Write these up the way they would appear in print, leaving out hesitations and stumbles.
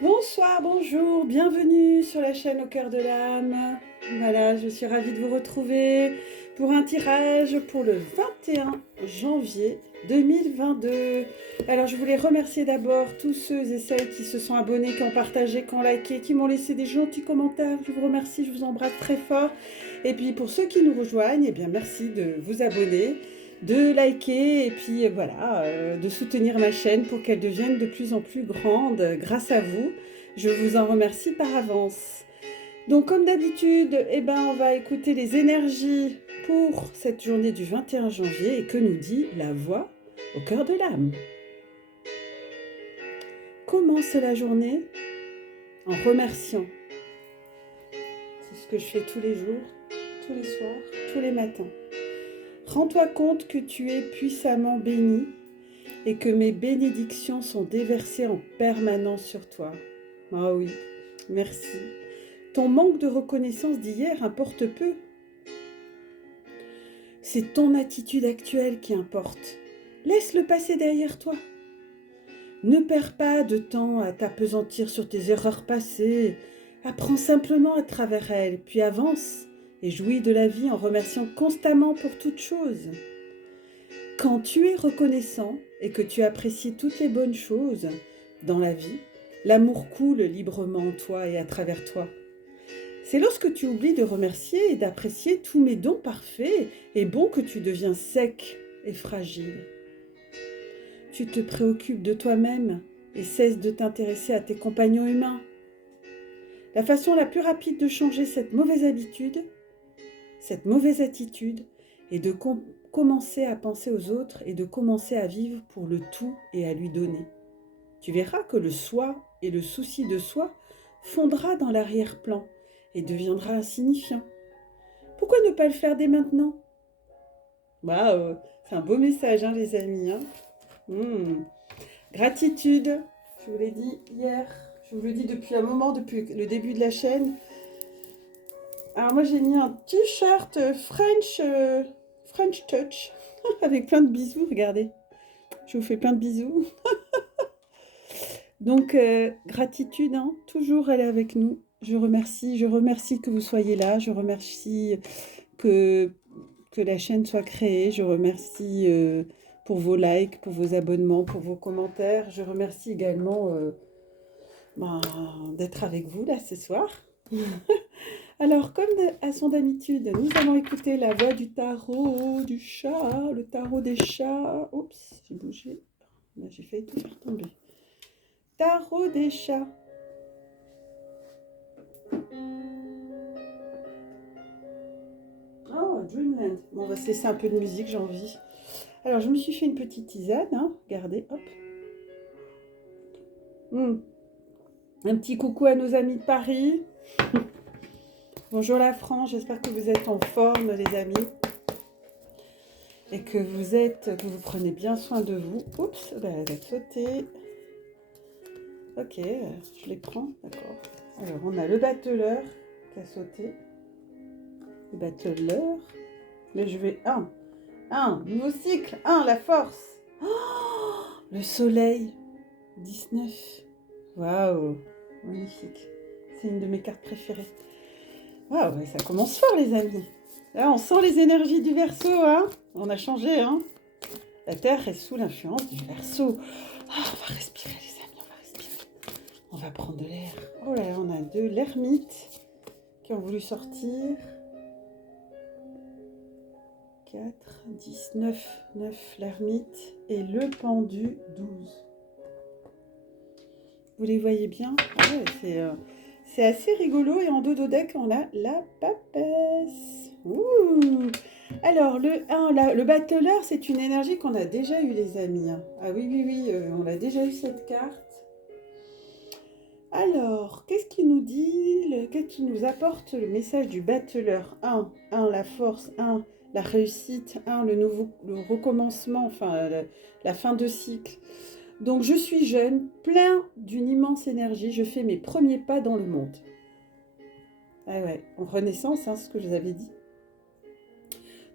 Bonsoir, bonjour, bienvenue sur la chaîne Au Cœur de l'âme. Voilà, je suis ravie de vous retrouver pour un tirage pour le 21 janvier 2022. Alors, je voulais remercier d'abord tous ceux et celles qui se sont abonnés, qui ont partagé, qui ont liké, qui m'ont laissé des gentils commentaires. Je vous remercie, je vous embrasse très fort. Et puis, pour ceux qui nous rejoignent, eh bien, merci de vous abonner, de liker et puis voilà, de soutenir ma chaîne pour qu'elle devienne de plus en plus grande grâce à vous. Je vous en remercie par avance. Donc comme d'habitude, eh ben, on va écouter les énergies pour cette journée du 21 janvier et que nous dit la voix au cœur de l'âme. Commence la journée en remerciant. C'est ce que je fais tous les jours, tous les soirs, tous les matins. Rends-toi compte que tu es puissamment béni et que mes bénédictions sont déversées en permanence sur toi. Ah oui, merci. Ton manque de reconnaissance d'hier importe peu. C'est ton attitude actuelle qui importe. Laisse le passé derrière toi. Ne perds pas de temps à t'appesantir sur tes erreurs passées. Apprends simplement à travers elles, puis avance et jouis de la vie en remerciant constamment pour toute chose. Quand tu es reconnaissant et que tu apprécies toutes les bonnes choses dans la vie, l'amour coule librement en toi et à travers toi. C'est lorsque tu oublies de remercier et d'apprécier tous mes dons parfaits et bons que tu deviens sec et fragile. Tu te préoccupes de toi-même et cesses de t'intéresser à tes compagnons humains. La façon la plus rapide de changer cette mauvaise habitude, cette mauvaise attitude, est de commencer à penser aux autres et de commencer à vivre pour le tout et à lui donner. Tu verras que le soi et le souci de soi fondra dans l'arrière-plan et deviendra insignifiant. Pourquoi ne pas le faire dès maintenant? Waouh, c'est un beau message, hein, les amis. Hein. Gratitude, je vous l'ai dit hier, je vous le dis depuis un moment, depuis le début de la chaîne. Alors moi j'ai mis un t-shirt French Touch avec plein de bisous, regardez. Je vous fais plein de bisous. Donc gratitude, hein, toujours elle est avec nous. Je remercie que vous soyez là, je remercie que la chaîne soit créée, je remercie pour vos likes, pour vos abonnements, pour vos commentaires. Je remercie également d'être avec vous là ce soir. Alors, comme à son habitude, nous allons écouter la voix du tarot du chat, le tarot des chats. Oups, j'ai bougé. Là, j'ai failli tout faire tomber. Tarot des chats. Oh, Dreamland. Bon, on va se laisser un peu de musique, j'ai envie. Alors, je me suis fait une petite tisane, hein. Regardez, hop. Un petit coucou à nos amis de Paris. Bonjour la France, j'espère que vous êtes en forme, les amis. Et que vous prenez bien soin de vous. Oups, elle va sauter. Ok, je les prends, d'accord. Alors, on a le battleur qui a sauté. Le battleur. Mais je vais... nouveau cycle. La force. Oh, le soleil. 19. Waouh, magnifique. C'est une de mes cartes préférées. Waouh, ça commence fort, les amis. Là, on sent les énergies du Verseau, hein. On a changé, hein. La Terre est sous l'influence du Verseau. On va respirer, les amis, on va respirer. On va prendre de l'air. Oh là là, on a deux l'ermite qui ont voulu sortir. 4, 10, 9 l'ermite et le pendu 12. Vous les voyez bien? C'est assez rigolo et en dodo deck on a la papesse. Ouh. Alors le 1, le battleur, c'est une énergie qu'on a déjà eu, les amis. Ah oui, on a déjà eu cette carte. Alors, qu'est-ce qu'il nous dit? Qu'est-ce qui nous apporte le message du battleur? 1, la force, 1, la réussite, 1, le recommencement, enfin la fin de cycle. Donc je suis jeune, plein d'une immense énergie, je fais mes premiers pas dans le monde. Ah ouais, en renaissance, hein, ce que je vous avais dit.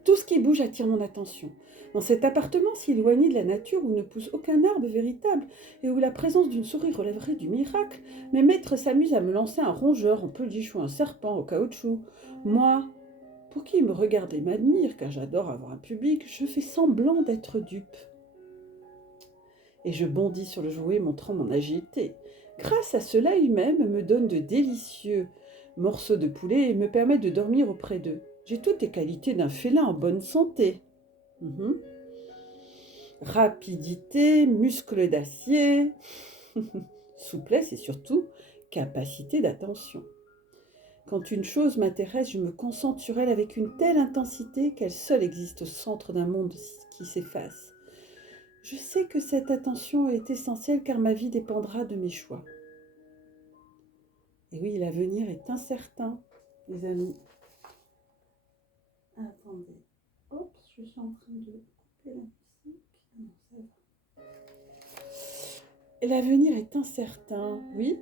Tout ce qui bouge attire mon attention. Dans cet appartement si éloigné de la nature où ne pousse aucun arbre véritable et où la présence d'une souris relèverait du miracle, mes maîtres s'amusent à me lancer un rongeur en peluche ou un serpent au caoutchouc. Moi, pour qui me regarde et m'admire, car j'adore avoir un public, je fais semblant d'être dupe. Et je bondis sur le jouet montrant mon agilité. Grâce à cela, il-même me donne de délicieux morceaux de poulet et me permet de dormir auprès d'eux. J'ai toutes les qualités d'un félin en bonne santé. Rapidité, muscles d'acier, souplesse et surtout capacité d'attention. Quand une chose m'intéresse, je me concentre sur elle avec une telle intensité qu'elle seule existe au centre d'un monde qui s'efface. Je sais que cette attention est essentielle car ma vie dépendra de mes choix. Et oui, l'avenir est incertain, les amis. Attendez. Oups, je suis en train de couper la musique. Non, ça va. Et l'avenir est incertain, oui.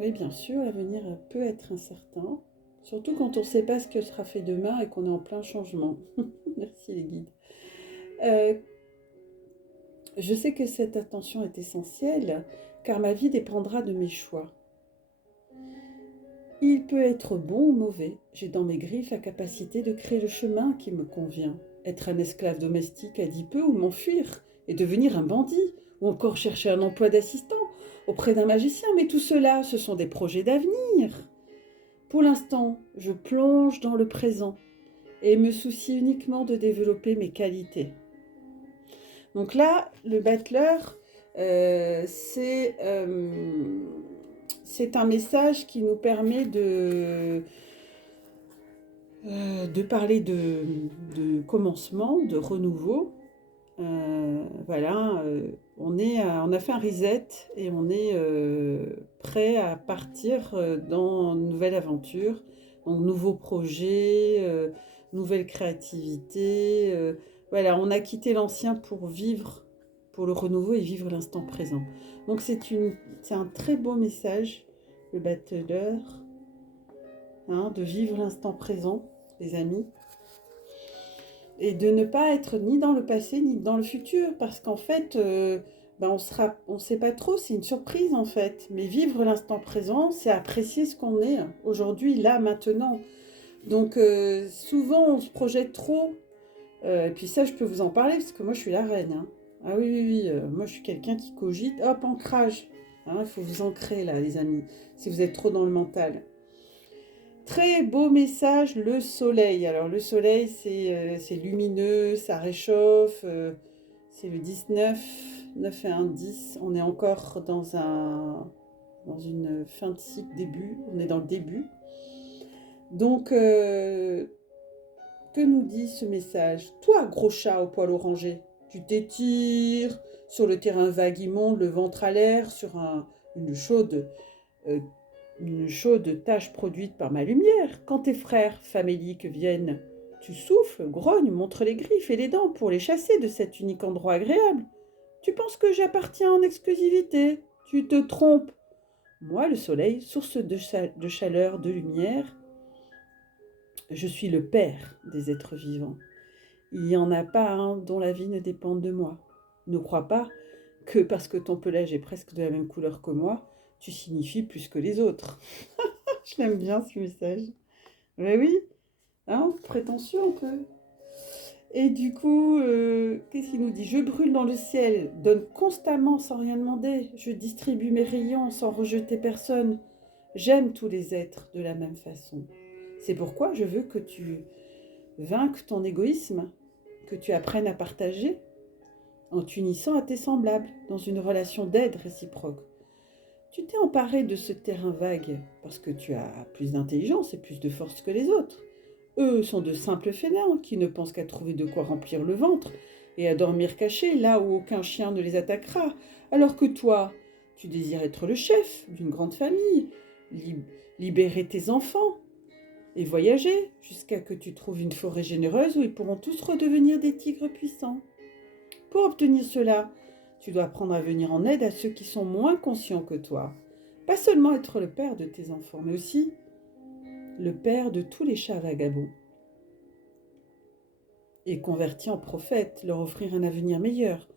Oui, bien sûr, l'avenir peut être incertain. Surtout quand on ne sait pas ce que sera fait demain et qu'on est en plein changement. Merci les guides. Je sais que cette attention est essentielle, car ma vie dépendra de mes choix. Il peut être bon ou mauvais. J'ai dans mes griffes la capacité de créer le chemin qui me convient. Être un esclave domestique à 10 peu ou m'enfuir et devenir un bandit, ou encore chercher un emploi d'assistant auprès d'un magicien. Mais tout cela, ce sont des projets d'avenir. Pour l'instant, je plonge dans le présent et me soucie uniquement de développer mes qualités. Donc là, le battleur, c'est un message qui nous permet de parler de commencement, de renouveau. Voilà, on a fait un reset et on est prêt à partir dans une nouvelle aventure, donc nouveaux projets, nouvelle créativité. Voilà, on a quitté l'ancien pour vivre, pour le renouveau et vivre l'instant présent. Donc c'est un très beau message, le battleur, hein, de vivre l'instant présent, les amis. Et de ne pas être ni dans le passé ni dans le futur, parce qu'en fait, on ne sait pas trop, c'est une surprise en fait. Mais vivre l'instant présent, c'est apprécier ce qu'on est aujourd'hui, là, maintenant. Donc souvent, on se projette trop. Et puis ça, je peux vous en parler, parce que moi, je suis la reine. Hein. Ah oui, oui, oui, moi, je suis quelqu'un qui cogite. Hop, ancrage. Il faut vous ancrer, là, les amis, si vous êtes trop dans le mental. Très beau message, le soleil. Alors le soleil, c'est lumineux, ça réchauffe. C'est le 19, 9 et 1, 10. On est encore dans une fin de cycle, début. On est dans le début. Donc, que nous dit ce message? Toi, gros chat au poil orangé, tu t'étires sur le terrain vague immonde, le ventre à l'air, sur une chaude tache produite par ma lumière. Quand tes frères faméliques viennent, tu souffles, grognes, montres les griffes et les dents pour les chasser de cet unique endroit agréable. Tu penses que j'appartiens en exclusivité? Tu te trompes. Moi, le soleil, source de chaleur, de lumière, je suis le père des êtres vivants. Il n'y en a pas un dont la vie ne dépende de moi. Ne crois pas que parce que ton pelage est presque de la même couleur que moi, tu signifies plus que les autres. Je l'aime bien ce message. Mais oui, hein, prétentieux un peu. Et du coup, qu'est-ce qu'il nous dit? Je brûle dans le ciel, donne constamment sans rien demander. Je distribue mes rayons sans rejeter personne. J'aime tous les êtres de la même façon. C'est pourquoi je veux que tu vainques ton égoïsme, que tu apprennes à partager en t'unissant à tes semblables dans une relation d'aide réciproque. Tu t'es emparé de ce terrain vague parce que tu as plus d'intelligence et plus de force que les autres. Eux sont de simples fainéants qui ne pensent qu'à trouver de quoi remplir le ventre et à dormir cachés là où aucun chien ne les attaquera, alors que toi, tu désires être le chef d'une grande famille, libérer tes enfants et voyager jusqu'à que tu trouves une forêt généreuse où ils pourront tous redevenir des tigres puissants. Pour obtenir cela, tu dois apprendre à venir en aide à ceux qui sont moins conscients que toi. Pas seulement être le père de tes enfants, mais aussi le père de tous les chats vagabonds. et convertis en prophètes, leur offrir un avenir meilleur,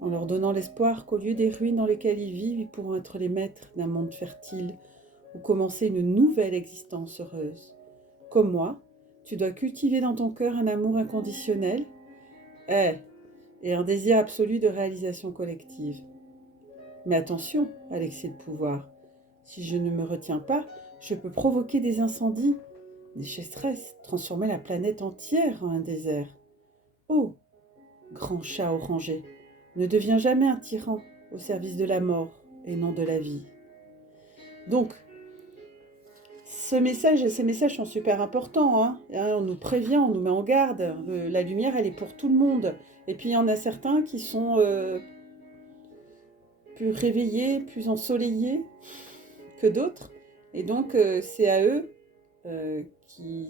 en leur donnant l'espoir qu'au lieu des ruines dans lesquelles ils vivent, ils pourront être les maîtres d'un monde fertile ou commencer une nouvelle existence heureuse. Comme moi, tu dois cultiver dans ton cœur un amour inconditionnel et un désir absolu de réalisation collective. Mais attention à l'excès de pouvoir. Si je ne me retiens pas, je peux provoquer des incendies, des sécheresses, transformer la planète entière en un désert. Oh, grand chat orangé, ne deviens jamais un tyran au service de la mort et non de la vie. Donc, ces messages sont super importants. On nous prévient, on nous met en garde. La lumière, elle est pour tout le monde. Et puis, il y en a certains qui sont plus réveillés, plus ensoleillés que d'autres. Et donc, c'est à eux qui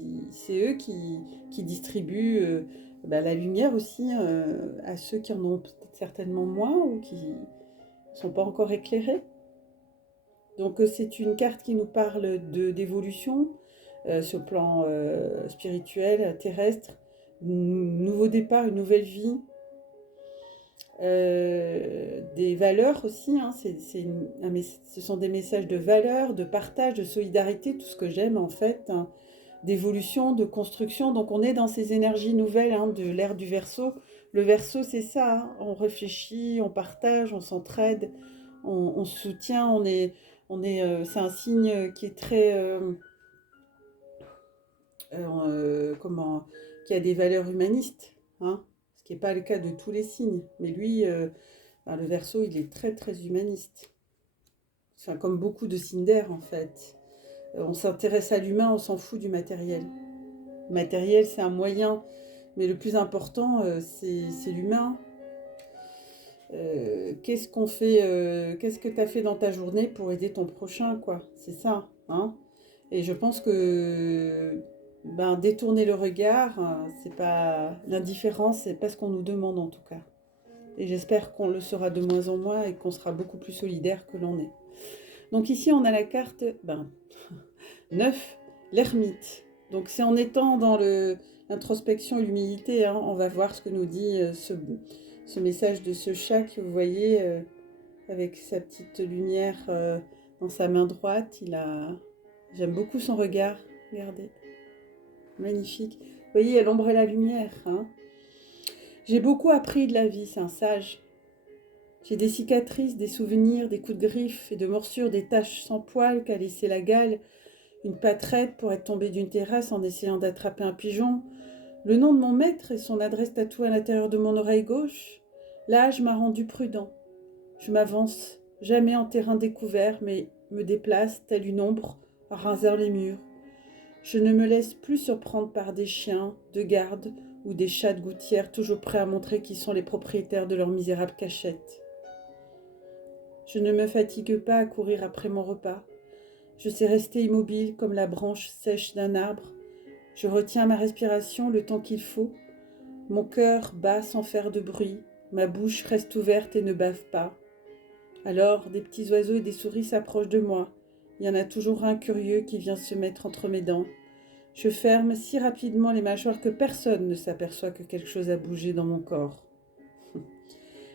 distribuent la lumière aussi à ceux qui en ont peut-être certainement moins ou qui ne sont pas encore éclairés. Donc c'est une carte qui nous parle d'évolution sur le plan spirituel, terrestre, nouveau départ, une nouvelle vie, des valeurs aussi, ce sont des messages de valeurs, de partage, de solidarité, tout ce que j'aime en fait, d'évolution, de construction. Donc on est dans ces énergies nouvelles de l'ère du Verseau. Le Verseau, c'est ça, on réfléchit, on partage, on s'entraide, on se soutient, c'est un signe qui est très qui a des valeurs humanistes, ce qui n'est pas le cas de tous les signes. Mais lui, le Verseau, il est très très humaniste. C'est comme beaucoup de signes d'air en fait. On s'intéresse à l'humain, on s'en fout du matériel. Le matériel, c'est un moyen, mais le plus important, c'est l'humain. Qu'est-ce qu'on fait, qu'est-ce que tu as fait dans ta journée pour aider ton prochain, quoi. C'est ça, Et je pense que détourner le regard, c'est pas l'indifférence, c'est pas ce qu'on nous demande en tout cas. Et j'espère qu'on le sera de moins en moins et qu'on sera beaucoup plus solidaire que l'on est. Donc ici, on a la carte 9, l'ermite. Donc c'est en étant dans l'introspection et l'humilité, on va voir ce que nous dit ce message de ce chat que vous voyez avec sa petite lumière dans sa main droite. J'aime beaucoup son regard, regardez, magnifique. Vous voyez, il y a l'ombre et la lumière. J'ai beaucoup appris de la vie, c'est un sage. J'ai des cicatrices, des souvenirs, des coups de griffe et de morsures, des taches sans poils qu'a laissé la gale, une pâterette pour être tombée d'une terrasse en essayant d'attraper un pigeon, le nom de mon maître et son adresse tatouée à l'intérieur de mon oreille gauche. L'âge m'a rendu prudent. Je m'avance, jamais en terrain découvert, mais me déplace, telle une ombre, à rasant les murs. Je ne me laisse plus surprendre par des chiens de garde ou des chats de gouttière, toujours prêts à montrer qui sont les propriétaires de leur misérable cachette. Je ne me fatigue pas à courir après mon repas. Je sais rester immobile comme la branche sèche d'un arbre. Je retiens ma respiration le temps qu'il faut. Mon cœur bat sans faire de bruit. Ma bouche reste ouverte et ne bave pas. Alors, des petits oiseaux et des souris s'approchent de moi. Il y en a toujours un curieux qui vient se mettre entre mes dents. Je ferme si rapidement les mâchoires que personne ne s'aperçoit que quelque chose a bougé dans mon corps.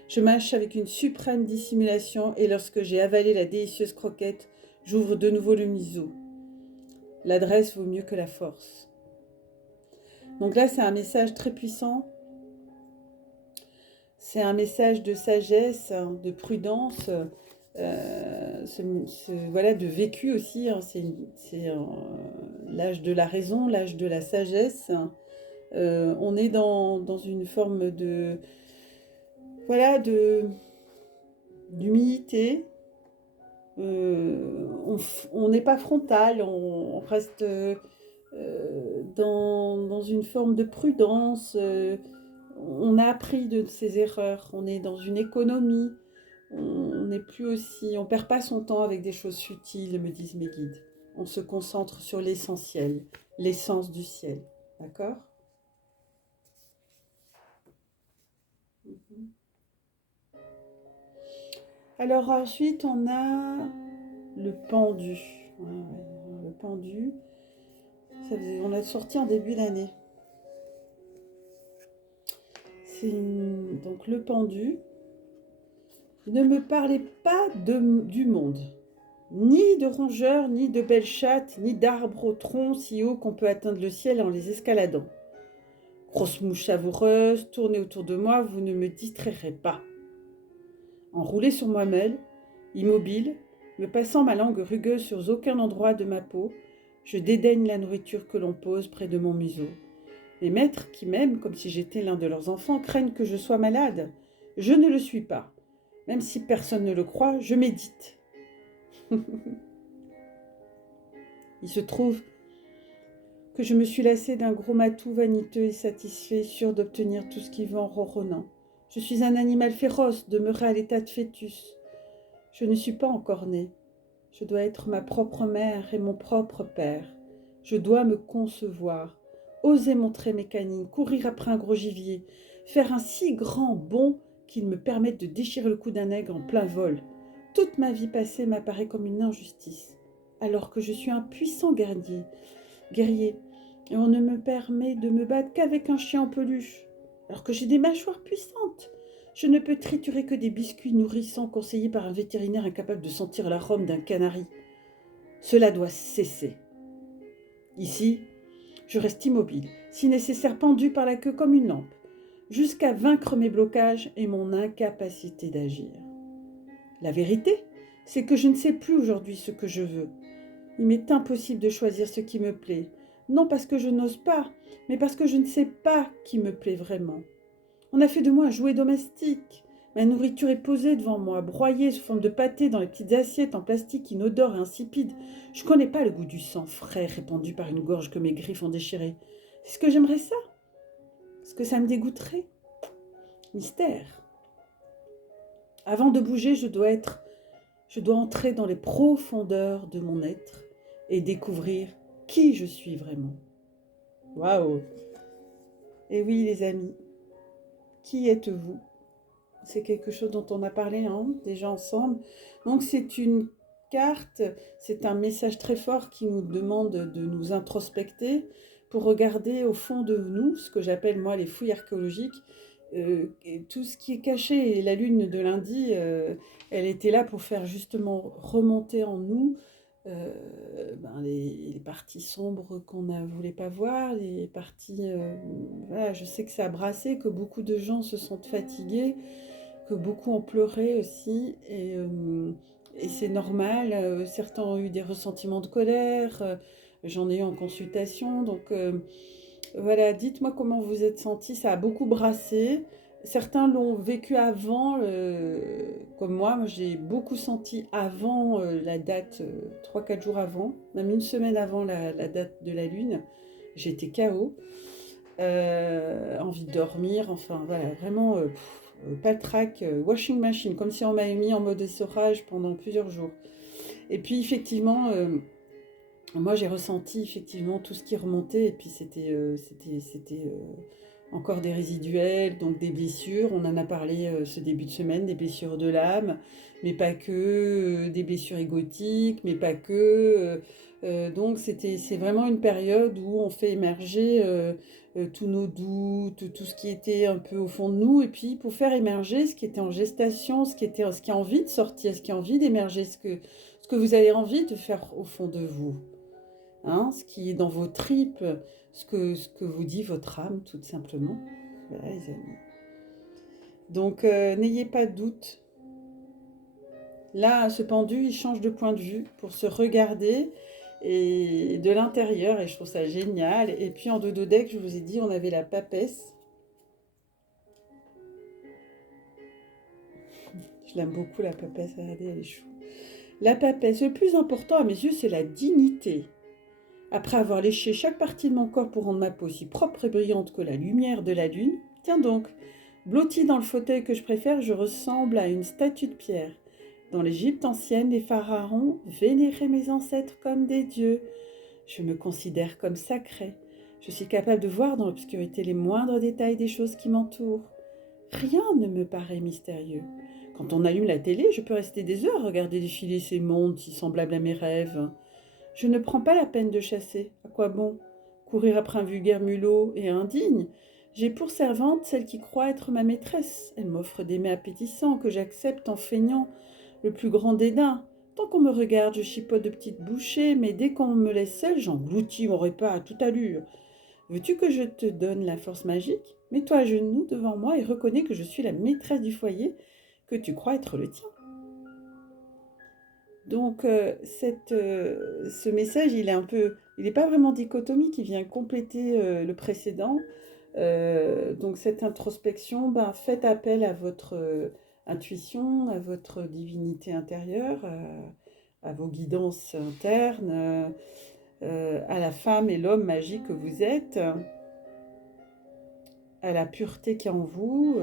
Je mâche avec une suprême dissimulation et lorsque j'ai avalé la délicieuse croquette, j'ouvre de nouveau le museau. L'adresse vaut mieux que la force. Donc là, c'est un message très puissant. C'est un message de sagesse, de prudence, de vécu aussi. C'est l'âge de la raison, l'âge de la sagesse. On est dans une forme d'humilité. On n'est pas frontal, on reste dans une forme de prudence. On a appris de ses erreurs, on est dans une économie, on n'est plus aussi, on perd pas son temps avec des choses futiles, me disent mes guides. On se concentre sur l'essentiel, l'essence du ciel, d'accord ? Alors ensuite, on a le pendu. Le pendu, on l'a sorti en début d'année. Donc le pendu. Ne me parlez pas du monde. Ni de rongeurs, ni de belles chattes, ni d'arbres au tronc si haut qu'on peut atteindre le ciel en les escaladant. Grosse mouche savoureuse, tournez autour de moi, vous ne me distrairez pas. Enroulé sur moi-même, immobile, me passant ma langue rugueuse sur aucun endroit de ma peau, je dédaigne la nourriture que l'on pose près de mon museau. Mes maîtres, qui m'aiment comme si j'étais l'un de leurs enfants, craignent que je sois malade. Je ne le suis pas. Même si personne ne le croit, je médite. Il se trouve que je me suis lassée d'un gros matou vaniteux et satisfait, sûr d'obtenir tout ce qui va en ronronnant. Je suis un animal féroce, demeuré à l'état de fœtus. Je ne suis pas encore née. Je dois être ma propre mère et mon propre père. Je dois me concevoir, oser montrer mes canines, courir après un gros gibier, faire un si grand bond qu'il me permette de déchirer le cou d'un aigle en plein vol. Toute ma vie passée m'apparaît comme une injustice, alors que je suis un puissant guerrier, et on ne me permet de me battre qu'avec un chien en peluche, alors que j'ai des mâchoires puissantes. Je ne peux triturer que des biscuits nourrissants conseillés par un vétérinaire incapable de sentir l'arôme d'un canari. Cela doit cesser. Ici, je reste immobile, si nécessaire pendu par la queue comme une lampe, jusqu'à vaincre mes blocages et mon incapacité d'agir. La vérité, c'est que je ne sais plus aujourd'hui ce que je veux. Il m'est impossible de choisir ce qui me plaît, non parce que je n'ose pas, mais parce que je ne sais pas qui me plaît vraiment. On a fait de moi un jouet domestique. Ma nourriture est posée devant moi, broyée sous forme de pâté dans les petites assiettes en plastique inodore et insipide. Je ne connais pas le goût du sang frais répandu par une gorge que mes griffes ont déchirée. Est-ce que j'aimerais ça? Est-ce que ça me dégoûterait? Mystère. Avant de bouger, je dois entrer dans les profondeurs de mon être et découvrir qui je suis vraiment. Waouh! Et oui, les amis, qui êtes-vous? C'est quelque chose dont on a parlé déjà ensemble. Donc c'est une carte, c'est un message très fort qui nous demande de nous introspecter pour regarder au fond de nous, ce que j'appelle moi les fouilles archéologiques, et tout ce qui est caché. Et la lune de lundi, elle était là pour faire justement remonter en nous les parties sombres qu'on ne voulait pas voir, les parties... voilà, je sais que ça a brassé, que beaucoup de gens se sentent fatigués, que beaucoup ont pleuré aussi, et c'est normal. Certains ont eu des ressentiments de colère, j'en ai eu en consultation, donc voilà, dites-moi comment vous êtes sentis, ça a beaucoup brassé. Certains l'ont vécu avant, comme moi j'ai beaucoup senti avant la date, 3-4 jours avant, même une semaine avant la date de la lune, j'étais KO, envie de dormir, enfin voilà, vraiment patraque, washing machine, comme si on m'avait mis en mode essorage pendant plusieurs jours. Et puis effectivement, moi j'ai ressenti effectivement tout ce qui remontait, et puis c'était encore des résiduels, donc des blessures. On en a parlé ce début de semaine, des blessures de l'âme, mais pas que, des blessures égotiques, mais pas que. Donc c'est vraiment une période où on fait émerger tous nos doutes, tout ce qui était un peu au fond de nous, et puis pour faire émerger ce qui était en gestation, ce qui a envie de sortir, ce qui a envie d'émerger, ce que vous avez envie de faire au fond de vous. Ce qui est dans vos tripes, ce que vous dit votre âme, tout simplement. Voilà, les amis. Donc, n'ayez pas de doute. Là, ce pendu, il change de point de vue pour se regarder et de l'intérieur, et je trouve ça génial. Et puis, en dodo-deck, je vous ai dit, on avait la papesse. Je l'aime beaucoup, la papesse. Regardez, elle est chou. La papesse, le plus important à mes yeux, c'est la dignité. Après avoir léché chaque partie de mon corps pour rendre ma peau aussi propre et brillante que la lumière de la lune, tiens donc, blotti dans le fauteuil que je préfère, je ressemble à une statue de pierre. Dans l'Égypte ancienne, les pharaons vénéraient mes ancêtres comme des dieux. Je me considère comme sacrée. Je suis capable de voir dans l'obscurité les moindres détails des choses qui m'entourent. Rien ne me paraît mystérieux. Quand on allume la télé, je peux rester des heures à regarder défiler ces mondes si semblables à mes rêves. Je ne prends pas la peine de chasser. À quoi bon? Courir après un vulgaire mulot et indigne? J'ai pour servante celle qui croit être ma maîtresse. Elle m'offre des mets appétissants que j'accepte en feignant le plus grand dédain. Tant qu'on me regarde, je chipote de petites bouchées, mais dès qu'on me laisse seule, j'engloutis mon repas à toute allure. Veux-tu que je te donne la force magique? Mets-toi à genoux devant moi et reconnais que je suis la maîtresse du foyer que tu crois être le tien. Donc, ce message, il n'est pas vraiment dichotomique, il vient compléter le précédent. Donc, cette introspection, faites appel à votre intuition, à votre divinité intérieure, à vos guidances internes, à la femme et l'homme magique que vous êtes, à la pureté qui est en vous.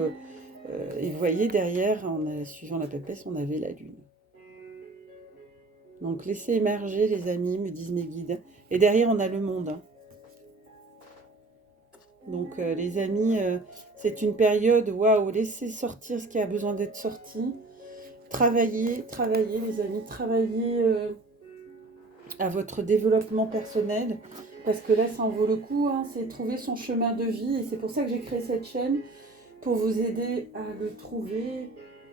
Et vous voyez, derrière, suivant la papesse, on avait la lune. Donc laissez émerger les amis, me disent mes guides. Et derrière on a le monde. Donc les amis, c'est une période, waouh, laissez sortir ce qui a besoin d'être sorti. Travaillez les amis, travaillez à votre développement personnel. Parce que là ça en vaut le coup, hein, c'est trouver son chemin de vie. Et c'est pour ça que j'ai créé cette chaîne, pour vous aider à le trouver,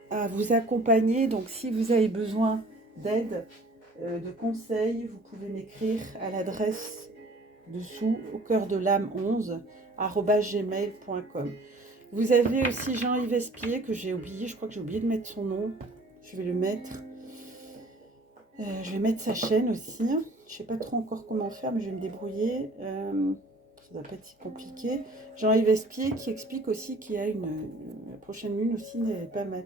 à vous accompagner. Donc si vous avez besoin d'aide, de conseils, vous pouvez m'écrire à l'adresse dessous, au cœur de l'âme 11 @gmail.com. Vous avez aussi Jean-Yves Espier que j'ai oublié, je crois que j'ai oublié de mettre son nom. Je vais le mettre. Je vais mettre sa chaîne aussi. Je sais pas trop encore comment faire, mais je vais me débrouiller. Ça doit pas être si compliqué. Jean-Yves Espier qui explique aussi qu'il y a la prochaine lune aussi n'est pas mal.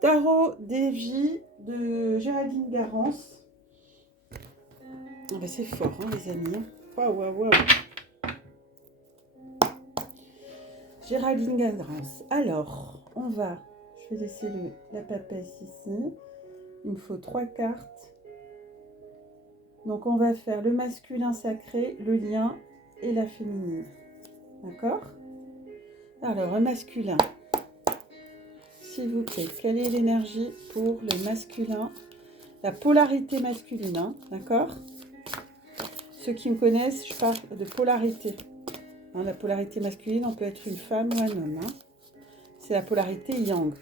Tarot Devi de Géraldine Garance. C'est fort, hein, les amis. Waouh. Géraldine Garance. Alors, je vais laisser la papesse ici. Il me faut 3 cartes. Donc, on va faire le masculin sacré, le lien et la féminine. D'accord? Alors, le masculin. S'il vous plaît, quelle est l'énergie pour le masculin? La polarité masculine, hein, d'accord? Ceux qui me connaissent, je parle de polarité. Hein, la polarité masculine, on peut être une femme ou un homme. Hein. C'est la polarité yang.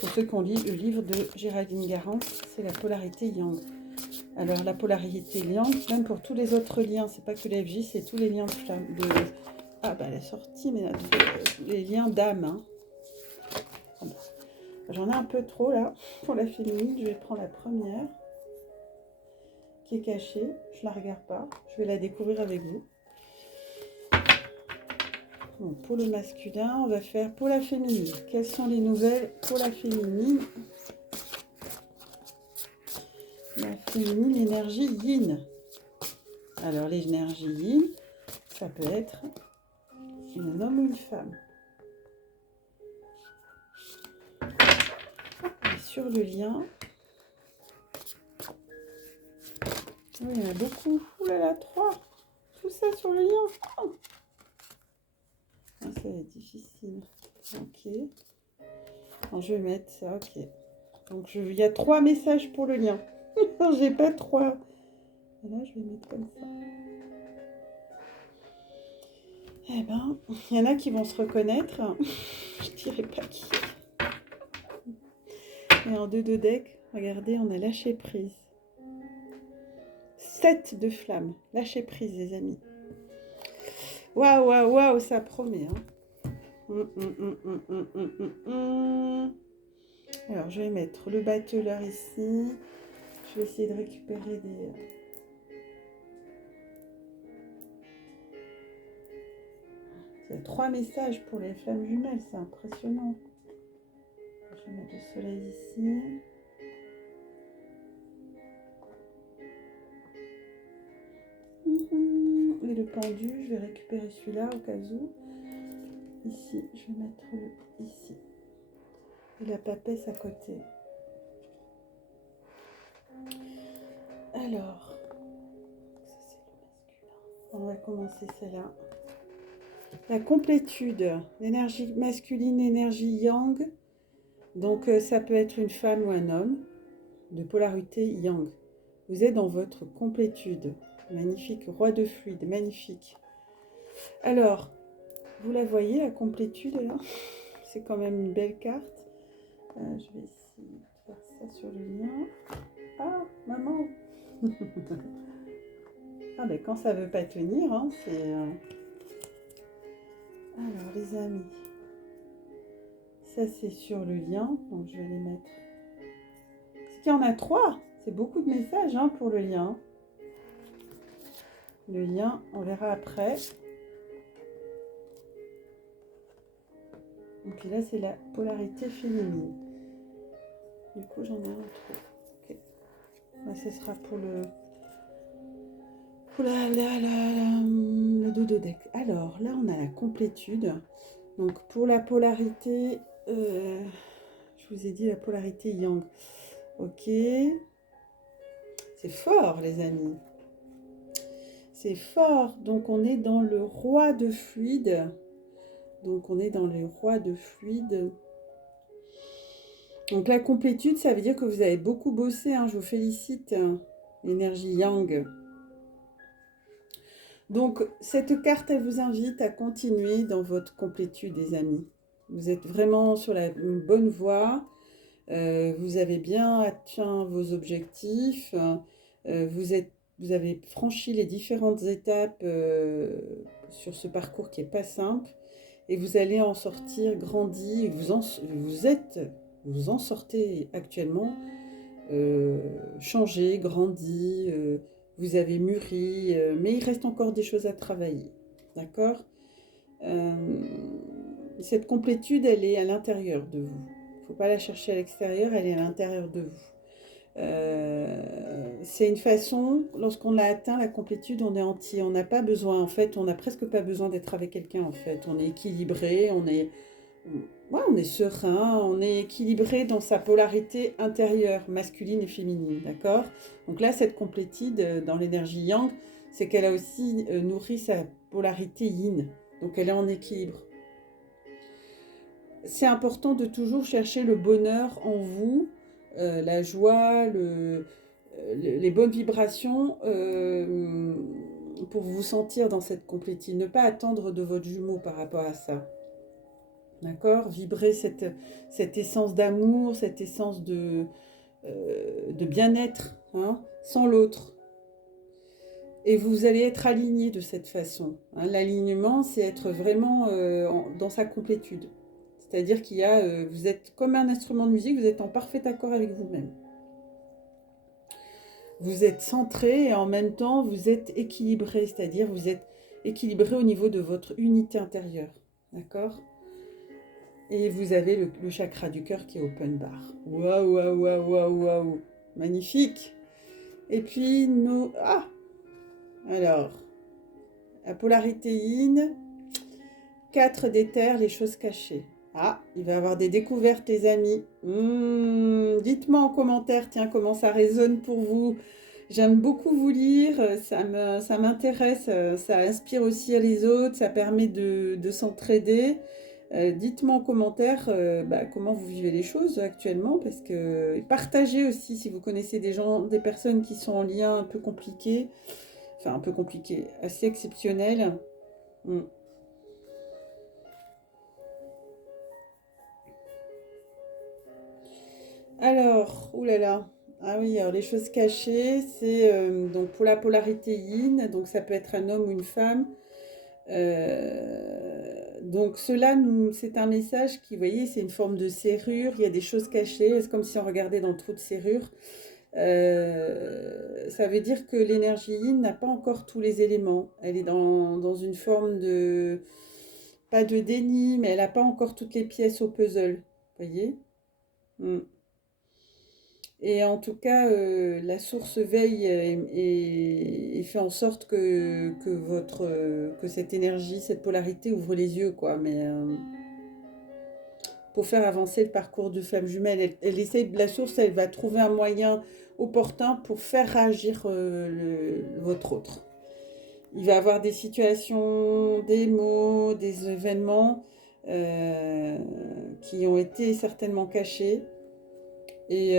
Pour ceux qui ont lu le livre de Géraldine Garance, c'est la polarité yang. Alors, la polarité yang, même pour tous les autres liens, c'est pas que l'FJ, c'est tous les liens de flamme. Elle est sortie, mais les liens d'âme. Hein. J'en ai un peu trop là pour la féminine. Je vais prendre la première qui est cachée. Je la regarde pas. Je vais la découvrir avec vous. Bon, pour le masculin, on va faire pour la féminine. Quelles sont les nouvelles pour la féminine? La féminine, l'énergie yin. Alors, l'énergie yin, ça peut être un homme ou une femme. Et sur le lien, oui, il y en a beaucoup. Ouh là là, 3. Tout ça sur le lien. Oh. Ça va être difficile. Ok. Alors, je vais mettre ça, ok. Donc, il y a 3 messages pour le lien. J'ai pas 3. Et là, je vais mettre comme ça. Eh ben, il y en a qui vont se reconnaître. Je dirais pas qui. Et en 2 de deck, regardez, on a lâché prise. 7 de flamme. Lâcher prise, les amis. Waouh, ça promet. Hein. Alors, je vais mettre le battleur ici. Je vais essayer de récupérer des... Il y a 3 messages pour les flammes jumelles, c'est impressionnant. Je vais mettre le soleil ici. Et le pendu, je vais récupérer celui-là au cas où. Ici, je vais mettre ici. Et la papesse à côté. Alors, ça c'est le masculin. On va commencer celle-là. La complétude, l'énergie masculine, l'énergie yang. Donc ça peut être une femme ou un homme de polarité yang. Vous êtes dans votre complétude. Magnifique, roi de fluide, magnifique. Alors, vous la voyez, la complétude, là? C'est quand même une belle carte. Je vais essayer de faire ça sur le lien. Ah, maman! Ah, ben quand ça veut pas tenir, hein, c'est... Alors, les amis, ça c'est sur le lien, donc je vais les mettre. C'est qu'il y en a 3, c'est beaucoup de messages hein, pour le lien. Le lien, on verra après. Et puis là, c'est la polarité féminine. Du coup, j'en ai un trop. Ok. Là, ce sera pour le... le dodo deck. Alors, là, on a la complétude. Donc, pour la polarité... je vous ai dit la polarité yang. Ok. C'est fort, les amis. C'est fort. Donc, on est dans le roi de fluide. Donc, on est dans le roi de fluide. Donc, la complétude, ça veut dire que vous avez beaucoup bossé. Hein, je vous félicite. L'énergie yang. Donc, cette carte, elle vous invite à continuer dans votre complétude, les amis. Vous êtes vraiment sur la bonne voie. Vous avez bien atteint vos objectifs. Vous avez franchi les différentes étapes sur ce parcours qui n'est pas simple. Et vous allez en sortir grandi. Vous en sortez actuellement changé, grandi. Vous avez mûri, mais il reste encore des choses à travailler. D'accord? Cette complétude, elle est à l'intérieur de vous. Il ne faut pas la chercher à l'extérieur, elle est à l'intérieur de vous. C'est une façon, lorsqu'on l'a atteint, la complétude, on est entier. On n'a pas besoin, en fait, on n'a presque pas besoin d'être avec quelqu'un, en fait. On est équilibré, on est serein, on est équilibré dans sa polarité intérieure, masculine et féminine, d'accord? Donc là, cette complétude dans l'énergie yang, c'est qu'elle a aussi nourri sa polarité yin. Donc elle est en équilibre. C'est important de toujours chercher le bonheur en vous, la joie, les bonnes vibrations pour vous sentir dans cette complétude. Ne pas attendre de votre jumeau par rapport à ça. D'accord? Vibrer cette essence d'amour, cette essence de bien-être, hein, sans l'autre. Et vous allez être aligné de cette façon. Hein. L'alignement, c'est être vraiment dans sa complétude. C'est-à-dire vous êtes comme un instrument de musique, vous êtes en parfait accord avec vous-même. Vous êtes centré et en même temps, vous êtes équilibré. C'est-à-dire vous êtes équilibré au niveau de votre unité intérieure. D'accord? Et vous avez le chakra du cœur qui est open bar. Waouh, waouh, waouh, waouh, waouh. Magnifique. Et puis, alors, la polarité yin, 4 d'éther, les choses cachées. Ah, il va y avoir des découvertes, les amis. Dites-moi en commentaire, tiens, comment ça résonne pour vous. J'aime beaucoup vous lire, ça m'intéresse, ça inspire aussi les autres, ça permet de s'entraider. Dites-moi en commentaire comment vous vivez les choses actuellement, parce que partagez aussi si vous connaissez des personnes qui sont en lien un peu compliqué, enfin un peu compliqué, assez exceptionnel. Alors, oulala. Ah oui, alors les choses cachées, c'est donc pour la polarité yin, donc ça peut être un homme ou une femme. Donc cela, c'est un message qui, vous voyez, c'est une forme de serrure, il y a des choses cachées, c'est comme si on regardait dans le trou de serrure. Ça veut dire que l'énergie yin n'a pas encore tous les éléments. Elle est dans une forme de, pas de déni, mais elle n'a pas encore toutes les pièces au puzzle, vous voyez? Et en tout cas, la source veille et fait en sorte que cette énergie, cette polarité ouvre les yeux, quoi. Mais pour faire avancer le parcours de flamme jumelle, la source, elle va trouver un moyen opportun pour faire réagir votre autre. Il va y avoir des situations, des mots, des événements qui ont été certainement cachés. Et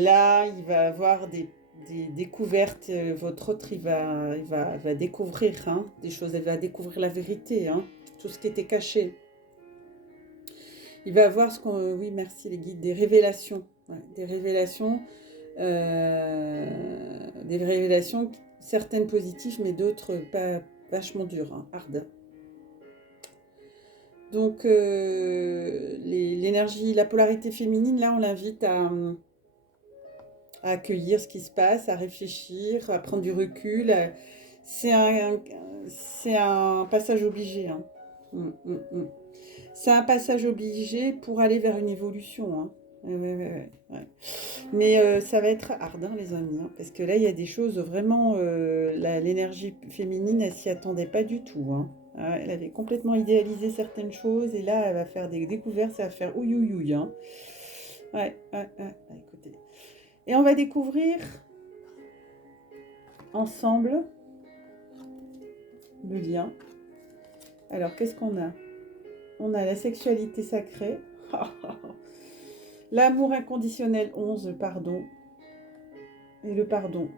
là, il va avoir des découvertes. Votre autre, il va découvrir hein, des choses, il va découvrir la vérité, hein, tout ce qui était caché. Il va avoir ce qu'on... Oui, merci les guides, des révélations. Ouais, des révélations, certaines positives, mais d'autres pas vachement dures, hein, hardes. Donc, l'énergie, la polarité féminine, là, on l'invite à accueillir ce qui se passe, à réfléchir, à prendre du recul. C'est c'est un passage obligé, hein. Mm. C'est un passage obligé pour aller vers une évolution, hein. Ouais. Mais ça va être hard, hein, les amis, hein, parce que là, il y a des choses vraiment... l'énergie féminine, elle s'y attendait pas du tout, hein. Elle avait complètement idéalisé certaines choses, et là, elle va faire des découvertes, ça va faire ouïe, ouïe, ouïe, hein. Ouais. Écoutez. Et on va découvrir ensemble le lien. Alors, qu'est-ce qu'on a? On a la sexualité sacrée. L'amour inconditionnel 11, le pardon. Et le pardon.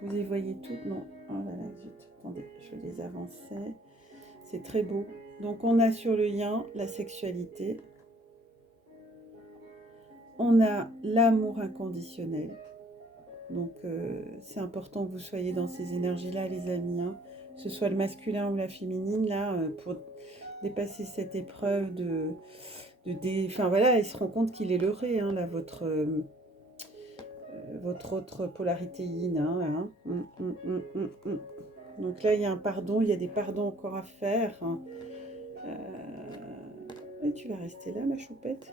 Vous y voyez tout? Non. Oh là là, zut. Attendez, je vais les avancer. C'est très beau. Donc, on a sur le lien la sexualité. On a l'amour inconditionnel. Donc, c'est important que vous soyez dans ces énergies-là, les amis. Hein. Que ce soit le masculin ou la féminine, là, pour dépasser cette épreuve Enfin, voilà, il se rend compte qu'il est leurré, hein, là, votre autre polarité yin. Hein. Donc là, il y a un pardon, il y a des pardons encore à faire. Hein. Et tu vas rester là, ma choupette.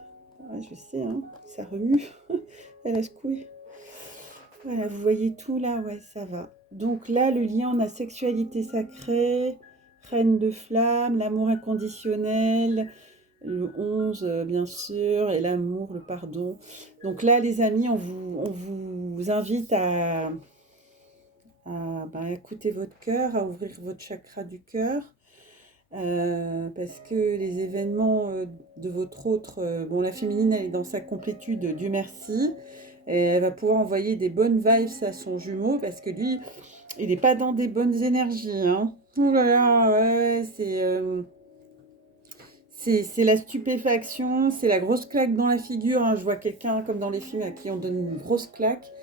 Ouais, je sais, hein, ça remue. Elle a secoué. Voilà, vous voyez tout là, ouais, ça va. Donc là, le lien, on a sexualité sacrée, reine de flamme, l'amour inconditionnel, le 11, bien sûr, et l'amour, le pardon. Donc là, les amis, on vous invite à écouter votre cœur, à ouvrir votre chakra du cœur. Parce que les événements de votre autre, bon, la féminine, elle est dans sa complétude, Dieu merci, et elle va pouvoir envoyer des bonnes vibes à son jumeau, parce que lui, il n'est pas dans des bonnes énergies, hein. Oh là là, ouais, c'est la stupéfaction, c'est la grosse claque dans la figure, hein. Je vois quelqu'un, comme dans les films, à qui on donne une grosse claque.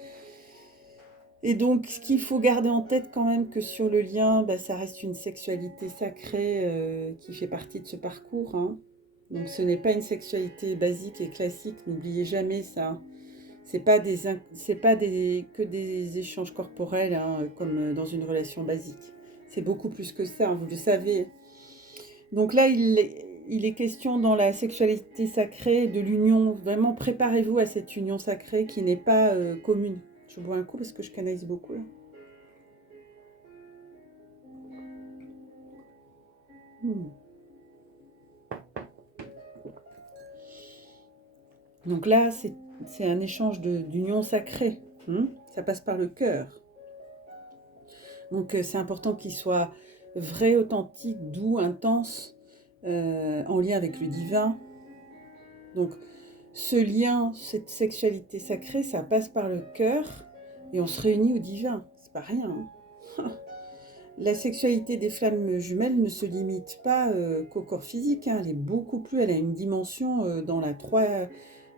Et donc, ce qu'il faut garder en tête quand même, que sur le lien, bah, ça reste une sexualité sacrée qui fait partie de ce parcours. Hein. Donc, ce n'est pas une sexualité basique et classique, n'oubliez jamais ça. C'est pas que des échanges corporels, hein, comme dans une relation basique. C'est beaucoup plus que ça, hein, vous le savez. Donc là, il est question dans la sexualité sacrée de l'union. Vraiment, préparez-vous à cette union sacrée qui n'est pas commune. Je bois un coup parce que je canalise beaucoup là. Donc là, c'est un échange d'union sacrée. Ça passe par le cœur. Donc c'est important qu'il soit vrai, authentique, doux, intense, en lien avec le divin. Donc ce lien, cette sexualité sacrée, ça passe par le cœur et on se réunit au divin. C'est pas rien. Hein. La sexualité des flammes jumelles ne se limite pas qu'au corps physique. Hein. Elle est beaucoup plus, elle a une dimension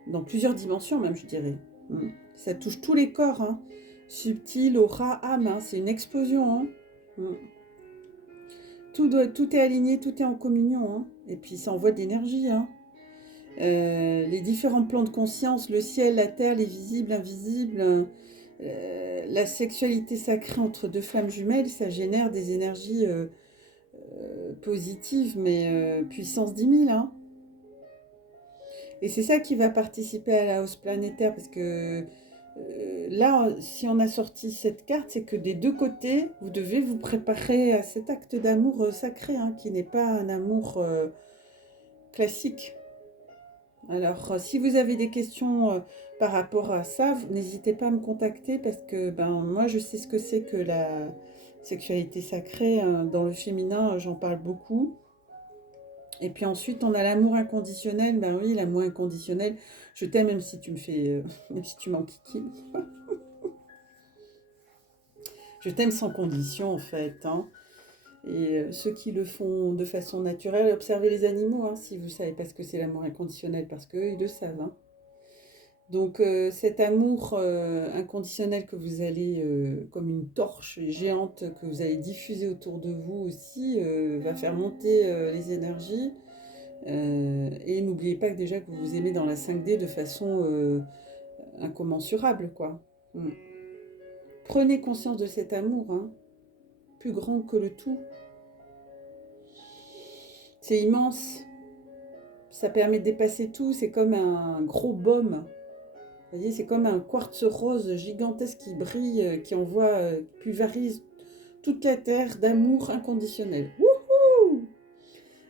dans plusieurs dimensions même, je dirais. Ça touche tous les corps. Hein. Subtil, aura, âme. Hein. C'est une explosion. Hein. Tout est aligné, tout est en communion. Hein. Et puis ça envoie de l'énergie. Hein. Les différents plans de conscience, le ciel, la terre, les visibles, invisibles, la sexualité sacrée entre deux flammes jumelles, ça génère des énergies positives, mais puissance 10 000. Hein. Et c'est ça qui va participer à la hausse planétaire, parce que là, si on a sorti cette carte, c'est que des deux côtés, vous devez vous préparer à cet acte d'amour sacré, hein, qui n'est pas un amour classique. Alors, si vous avez des questions par rapport à ça, n'hésitez pas à me contacter, parce que moi, je sais ce que c'est que la sexualité sacrée. Hein. Dans le féminin, j'en parle beaucoup. Et puis ensuite, on a l'amour inconditionnel. Ben oui, l'amour inconditionnel. Je t'aime même si tu me fais, même si tu m'enquiquines. Je t'aime sans condition, en fait. Hein. Et ceux qui le font de façon naturelle, observez les animaux, hein, si vous ne savez pas ce que c'est l'amour inconditionnel, parce qu'eux, ils le savent. Hein. Donc cet amour inconditionnel que vous allez, comme une torche géante, que vous allez diffuser autour de vous aussi, va faire monter les énergies. Et n'oubliez pas que déjà que vous vous aimez dans la 5D de façon incommensurable, quoi. Mm. Prenez conscience de cet amour, hein, plus grand que le tout. C'est immense. Ça permet de dépasser tout. C'est comme un gros baume. Vous voyez, c'est comme un quartz rose gigantesque qui brille, qui envoie, pulvérise toute la terre d'amour inconditionnel. Wouhou!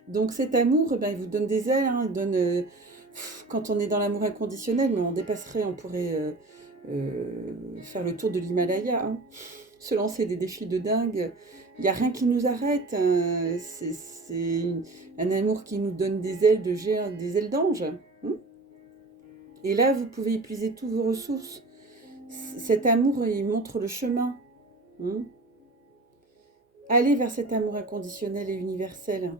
Donc cet amour, ben, il vous donne des ailes, hein, il donne, quand on est dans l'amour inconditionnel, mais on dépasserait, on pourrait faire le tour de l'Himalaya, hein, se lancer des défis de dingue. Il n'y a rien qui nous arrête. Hein. C'est un amour qui nous donne des ailes de géant, des ailes d'ange. Hein. Et là, vous pouvez épuiser toutes vos ressources. Cet amour, il montre le chemin. Hein. Allez vers cet amour inconditionnel et universel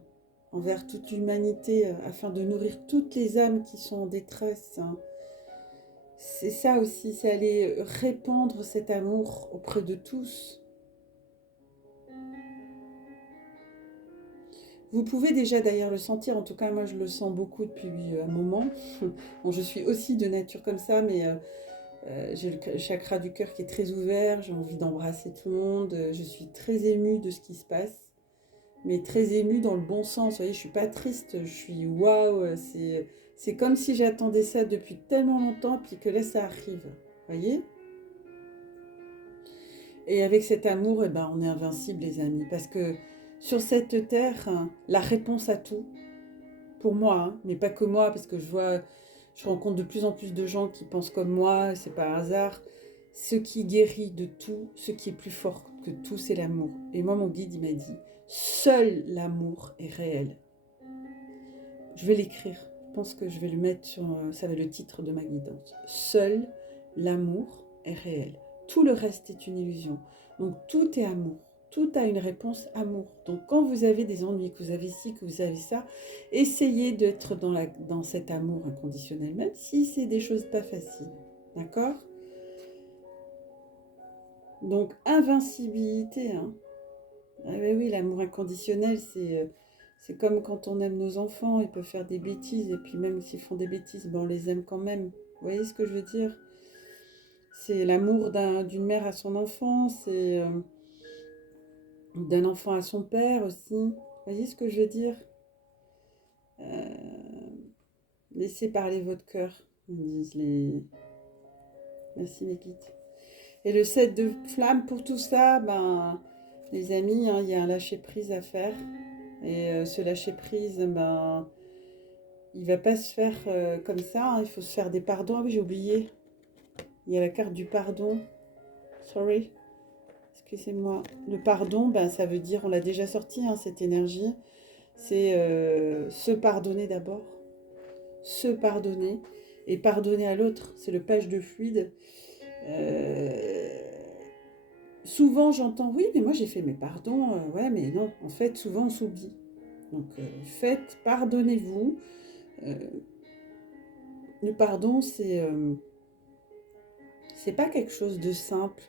envers toute l'humanité afin de nourrir toutes les âmes qui sont en détresse. Hein. C'est ça aussi, c'est aller répandre cet amour auprès de tous. Vous pouvez déjà d'ailleurs le sentir, en tout cas moi je le sens beaucoup depuis un moment. Bon, je suis aussi de nature comme ça, mais j'ai le chakra du cœur qui est très ouvert, j'ai envie d'embrasser tout le monde, je suis très émue de ce qui se passe, mais très émue dans le bon sens. Vous voyez, je suis pas triste, je suis waouh, c'est comme si j'attendais ça depuis tellement longtemps, puis que là ça arrive. Vous voyez? Et avec cet amour, eh ben, on est invincible, les amis, parce que sur cette terre, la réponse à tout, pour moi, hein, mais pas que moi, parce que je rencontre de plus en plus de gens qui pensent comme moi, c'est pas un hasard. Ce qui guérit de tout, ce qui est plus fort que tout, c'est l'amour. Et moi, mon guide, il m'a dit, seul l'amour est réel. Je vais l'écrire. Je pense que je vais le mettre sur, ça va être le titre de ma guidance. Seul l'amour est réel. Tout le reste est une illusion. Donc tout est amour. Tout a une réponse amour. Donc quand vous avez des ennuis, que vous avez ci, que vous avez ça, essayez d'être dans cet amour inconditionnel, même si c'est des choses pas faciles. D'accord? Donc invincibilité. Hein. Ah ben oui, l'amour inconditionnel, c'est comme quand on aime nos enfants, ils peuvent faire des bêtises, et puis même s'ils font des bêtises, ben on les aime quand même. Vous voyez ce que je veux dire? C'est l'amour d'une mère à son enfant, c'est d'un enfant à son père aussi. Vous voyez ce que je veux dire? Euh, Laissez parler votre cœur, me disent les... Merci mes guides. Et le 7 de flamme, pour tout ça, ben, les amis, hein, il y a un lâcher-prise à faire. Et ce lâcher-prise, ben, il va pas se faire comme ça. Hein, il faut se faire des pardons. Ah oui, j'ai oublié. Il y a la carte du pardon. Sorry. Excusez-moi. Le pardon, ben, ça veut dire, on l'a déjà sorti, hein, cette énergie. C'est se pardonner d'abord. Se pardonner. Et pardonner à l'autre. C'est le page de fluide. Souvent, j'entends, oui, mais moi j'ai fait mes pardons. Ouais, mais non, en fait, souvent on s'oublie. Donc, faites, pardonnez-vous. Euh, le pardon, c'est pas quelque chose de simple.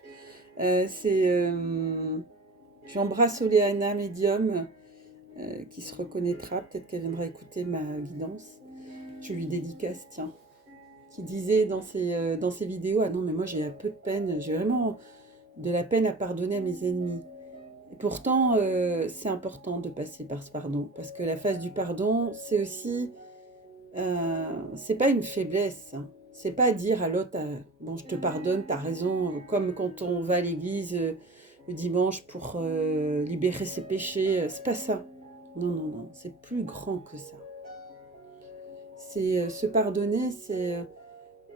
C'est j'embrasse Oleana Medium qui se reconnaîtra. Peut-être qu'elle viendra écouter ma guidance. Je lui dédicace, tiens. Qui disait dans ses vidéos, ah non, mais moi j'ai un peu de peine. J'ai vraiment de la peine à pardonner à mes ennemis. Et pourtant, c'est important de passer par ce pardon. Parce que la phase du pardon, c'est aussi... c'est pas une faiblesse. Hein. C'est pas dire à l'autre, bon, je te pardonne, t'as raison. Comme quand on va à l'église le dimanche pour libérer ses péchés. C'est pas ça. Non, non, non. C'est plus grand que ça. C'est se pardonner, c'est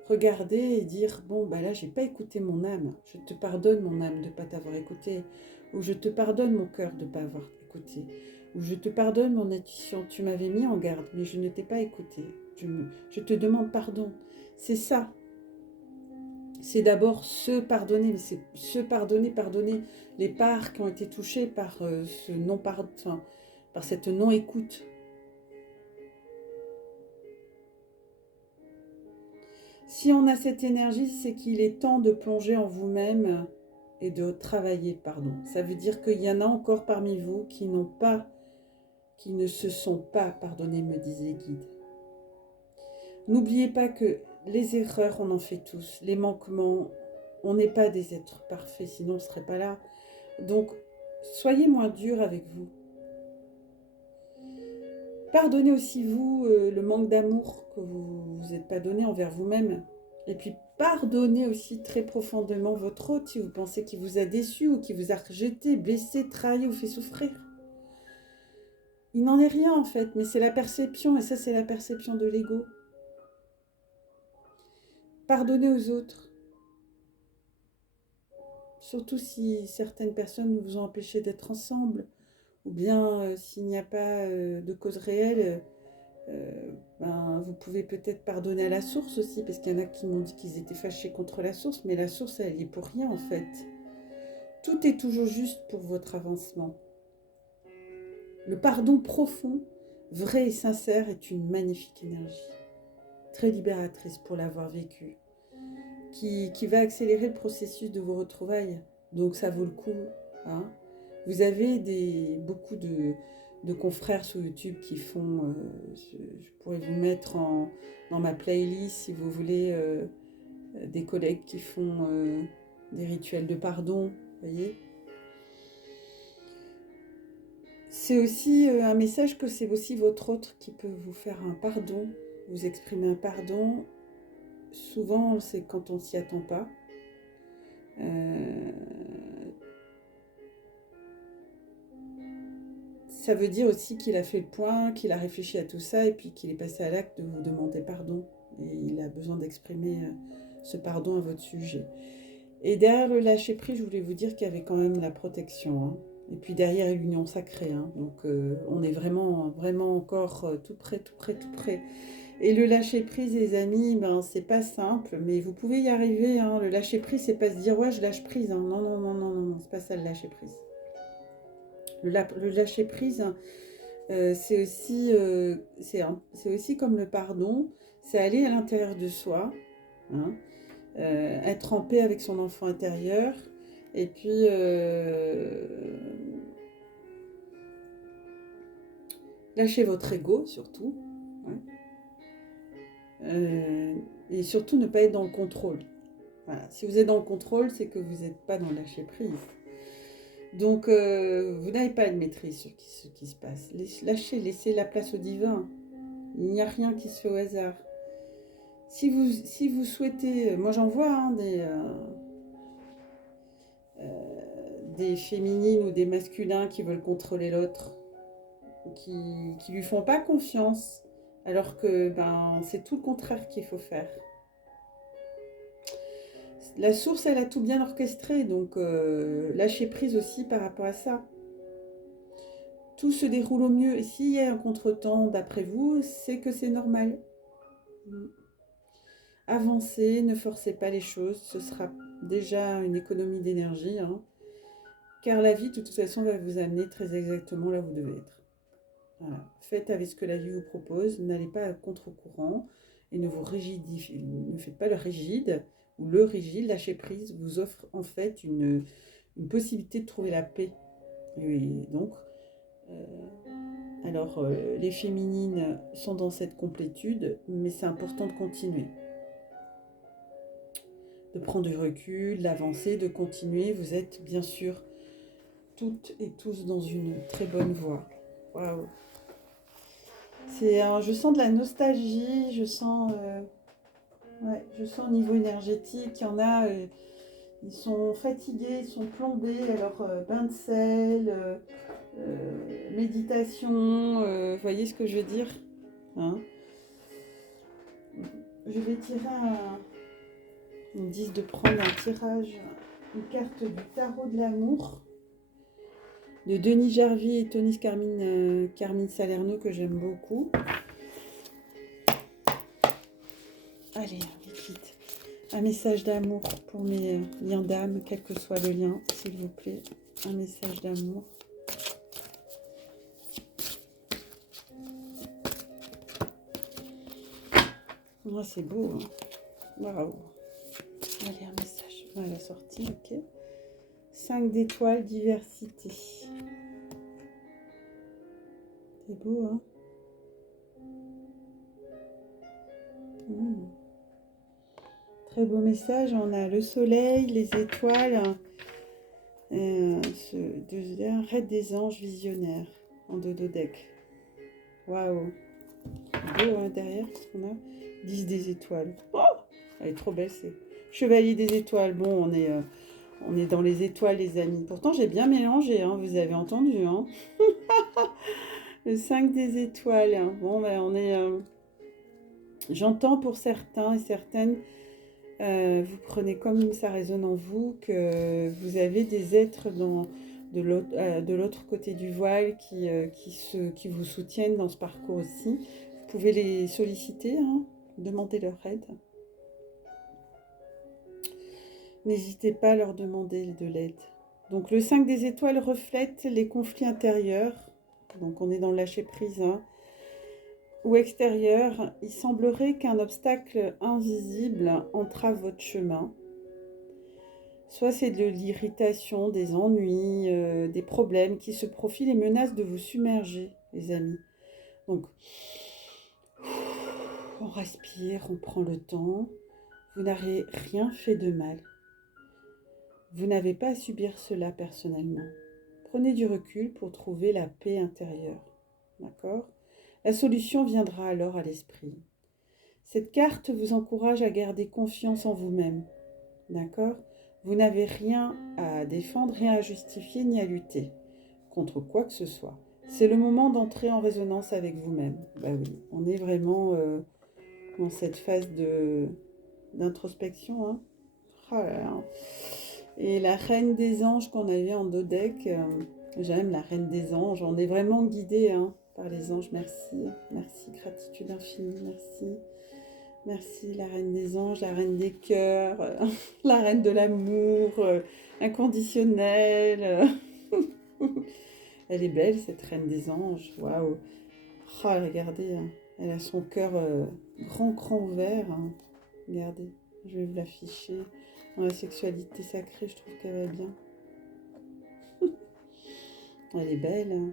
regarder et dire, bon, bah là, j'ai pas écouté mon âme. Je te pardonne, mon âme, de pas t'avoir écouté. Ou je te pardonne, mon cœur, de pas avoir écouté. Ou je te pardonne, mon intuition. Tu m'avais mis en garde, mais je ne t'ai pas écouté. Je te demande pardon. C'est ça. c'est d'abord se pardonner, mais c'est se pardonner, pardonner les parts qui ont été touchées par par cette non-écoute. Si on a cette énergie, c'est qu'il est temps de plonger en vous-même et de travailler le pardon. Ça veut dire qu'il y en a encore parmi vous qui ne se sont pas pardonnés, me disait Guide. N'oubliez pas que les erreurs, on en fait tous. Les manquements, on n'est pas des êtres parfaits, sinon on ne serait pas là. Donc, soyez moins dur avec vous. Pardonnez aussi vous le manque d'amour que vous ne vous êtes pas donné envers vous-même. Et puis, pardonnez aussi très profondément votre hôte si vous pensez qu'il vous a déçu ou qu'il vous a rejeté, blessé, trahi ou fait souffrir. Il n'en est rien en fait, mais c'est la perception, et ça c'est la perception de l'ego. Pardonnez aux autres. Surtout si certaines personnes vous ont empêché d'être ensemble, ou bien s'il n'y a pas de cause réelle, vous pouvez peut-être pardonner à la source aussi, parce qu'il y en a qui m'ont dit qu'ils étaient fâchés contre la source, mais la source, elle y est pour rien en fait. Tout est toujours juste pour votre avancement. Le pardon profond, vrai et sincère est une magnifique énergie, très libératrice pour l'avoir vécu, qui va accélérer le processus de vos retrouvailles. Donc ça vaut le coup. Hein. Vous avez beaucoup de confrères sur YouTube qui font, je pourrais vous mettre dans ma playlist si vous voulez, des collègues qui font des rituels de pardon, vous voyez. C'est aussi un message que c'est aussi votre autre qui peut vous faire un pardon, vous exprimer un pardon. Souvent, c'est quand on ne s'y attend pas. Ça veut dire aussi qu'il a fait le point, qu'il a réfléchi à tout ça et puis qu'il est passé à l'acte de vous demander pardon. Et il a besoin d'exprimer ce pardon à votre sujet. Et derrière le lâcher-prise, je voulais vous dire qu'il y avait quand même la protection. Hein. Et puis derrière l'union sacrée. Hein. Donc on est vraiment, vraiment encore tout près, tout près, tout près. Et le lâcher-prise, les amis, c'est pas simple, mais vous pouvez y arriver. Hein. Le lâcher-prise, c'est pas se dire « ouais, je lâche prise hein. ». Non, non, non, non, non, c'est pas ça le lâcher-prise. Le lâcher-prise, c'est aussi comme le pardon, c'est aller à l'intérieur de soi, hein, être en paix avec son enfant intérieur, et puis lâcher votre ego surtout, hein, et surtout ne pas être dans le contrôle. Voilà. Si vous êtes dans le contrôle, c'est que vous n'êtes pas dans le lâcher-prise. Donc, vous n'avez pas de maîtrise sur ce qui se passe. Lâchez, laissez la place au divin. Il n'y a rien qui se fait au hasard. Si vous souhaitez... Moi, j'en vois hein, des féminines ou des masculins qui veulent contrôler l'autre, qui lui font pas confiance, alors que c'est tout le contraire qu'il faut faire. La source, elle a tout bien orchestré, donc lâchez prise aussi par rapport à ça. Tout se déroule au mieux. Et s'il y a un contretemps d'après vous, c'est que c'est normal. Avancez, ne forcez pas les choses, ce sera déjà une économie d'énergie, hein, car la vie, de toute façon, va vous amener très exactement là où vous devez être. Voilà. Faites avec ce que la vie vous propose, n'allez pas à contre-courant et ne faites pas le rigide ou le rigide. Lâcher prise vous offre en fait une possibilité de trouver la paix. Et donc, les féminines sont dans cette complétude, mais c'est important de continuer. De prendre du recul, d'avancer, de continuer. Vous êtes bien sûr toutes et tous dans une très bonne voie. Waouh! Je sens de la nostalgie, je sens au niveau énergétique, il y en a, ils sont fatigués, ils sont plombés, alors bain de sel, méditation, vous voyez ce que je veux dire, hein? Je vais tirer ils me disent de prendre un tirage, une carte du tarot de l'amour de Denis Jarvie et Tony Carmine Salerno que j'aime beaucoup. Allez, vite, vite. Un message d'amour pour mes liens d'âme, quel que soit le lien, s'il vous plaît. Un message d'amour. Oh, c'est beau. Hein. Waouh. Allez, un message. À la sortie, ok. 5 d'étoiles, diversité. C'est beau, hein. Très beau message. On a le soleil, les étoiles. Un raid des anges visionnaires en dodo deck. Waouh. Beau, hein, derrière, qu'est-ce qu'on a 10 des étoiles. Oh, elle est trop belle, c'est Chevalier des étoiles. Bon, on est dans les étoiles, les amis. Pourtant, j'ai bien mélangé, hein, vous avez entendu. Hein. Le 5 des étoiles. Bon, ben, on est... j'entends pour certains et certaines, vous prenez comme ça résonne en vous, que vous avez des êtres de l'autre côté du voile qui vous soutiennent dans ce parcours aussi. Vous pouvez les solliciter, hein, demander leur aide. N'hésitez pas à leur demander de l'aide. Donc le 5 des étoiles reflète les conflits intérieurs. Donc on est dans le lâcher-prise, hein, ou extérieur. Il semblerait qu'un obstacle invisible entrave votre chemin. Soit c'est de l'irritation, des ennuis, des problèmes qui se profilent et menacent de vous submerger, les amis. Donc, on respire, on prend le temps. Vous n'avez rien fait de mal. Vous n'avez pas à subir cela personnellement. Prenez du recul pour trouver la paix intérieure. D'accord ? La solution viendra alors à l'esprit. Cette carte vous encourage à garder confiance en vous-même. D'accord ? Vous n'avez rien à défendre, rien à justifier, ni à lutter contre quoi que ce soit. C'est le moment d'entrer en résonance avec vous-même. Bah oui, on est vraiment dans cette phase d'introspection. Hein. Oh là là. Et la reine des anges qu'on avait en dos deck, j'aime la reine des anges. On est vraiment guidé, hein, par les anges. Merci, merci, gratitude infinie, merci. Merci, la reine des anges, la reine des cœurs, la reine de l'amour inconditionnel. Elle est belle, cette reine des anges. Waouh. Oh, regardez, hein. Elle a son cœur grand ouvert. Hein. Regardez, je vais vous l'afficher. Dans la sexualité sacrée, je trouve qu'elle va bien. Elle est belle. Hein.